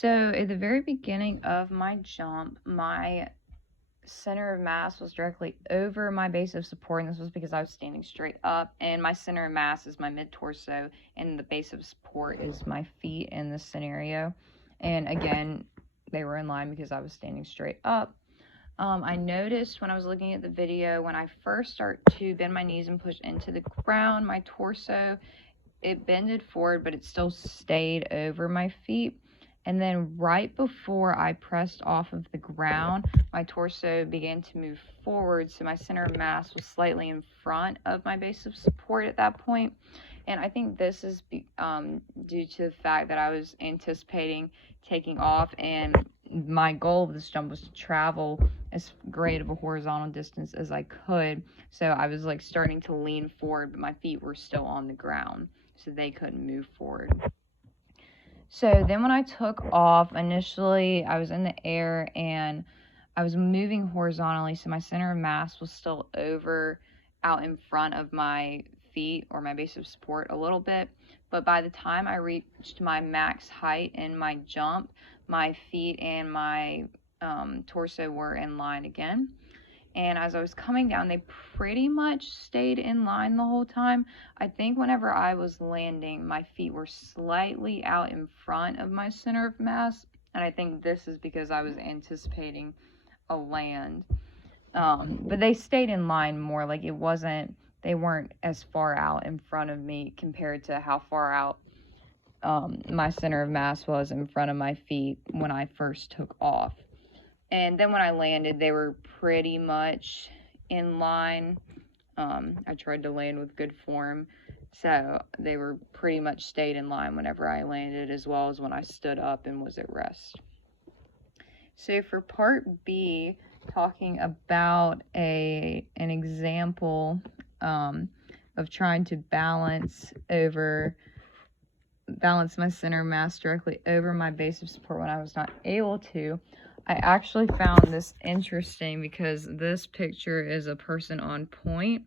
So at the very beginning of my jump, my center of mass was directly over my base of support, and this was because I was standing straight up, and my center of mass is my mid-torso, and the base of support is my feet in this scenario. And again, they were in line because I was standing straight up. I noticed when I was looking at the video, when I first start to bend my knees and push into the ground, my torso, it bended forward, but it still stayed over my feet. And then right before I pressed off of the ground, my torso began to move forward. So my center of mass was slightly in front of my base of support at that point. And I think this is due to the fact that I was anticipating taking off, and my goal of this jump was to travel as great of a horizontal distance as I could. So I was like starting to lean forward, but my feet were still on the ground, so they couldn't move forward. So then when I took off, initially I was in the air and I was moving horizontally, so my center of mass was still out in front of my feet, or my base of support, a little bit. But by the time I reached my max height in my jump, my feet and my torso were in line again. And as I was coming down, they pretty much stayed in line the whole time. I think whenever I was landing, my feet were slightly out in front of my center of mass, and I think this is because I was anticipating a land. But they stayed in line more, like they weren't as far out in front of me compared to how far out my center of mass was in front of my feet when I first took off. And then when I landed, they were pretty much in line. I tried to land with good form, so they were pretty much stayed in line whenever I landed, as well as when I stood up and was at rest. So for part B, talking about an example of trying to balance my center mass directly over my base of support when I was not able to, I actually found this interesting because this picture is a person on point.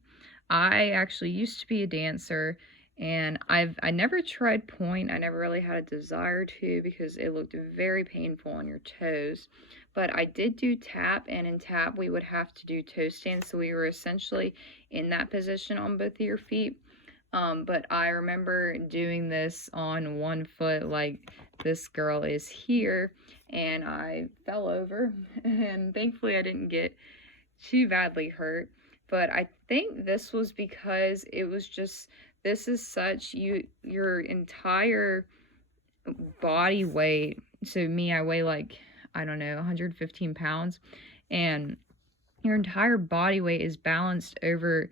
I actually used to be a dancer, and I never tried point. I never really had a desire to because it looked very painful on your toes. But I did do tap, and in tap we would have to do toe stands, so we were essentially in that position on both of your feet. But I remember doing this on one foot like this girl is here, and I fell over, and thankfully I didn't get too badly hurt. But I think this was because it was just, this is such, your entire body weight, so me, I weigh like, I don't know, 115 pounds, and your entire body weight is balanced over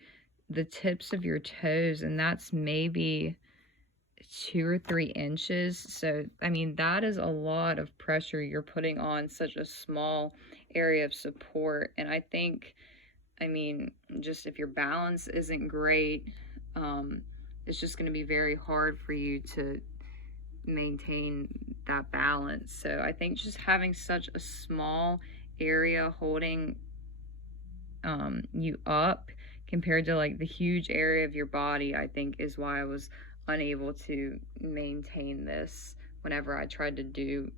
the tips of your toes, and that's maybe 2 or 3 inches. So I mean, that is a lot of pressure you're putting on such a small area of support. And I think, I mean, just if your balance isn't great, it's just going to be very hard for you to maintain that balance. So I think just having such a small area holding you up compared to like the huge area of your body, I think is why I was unable to maintain this whenever I tried to do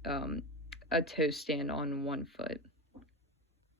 a toe stand on one foot.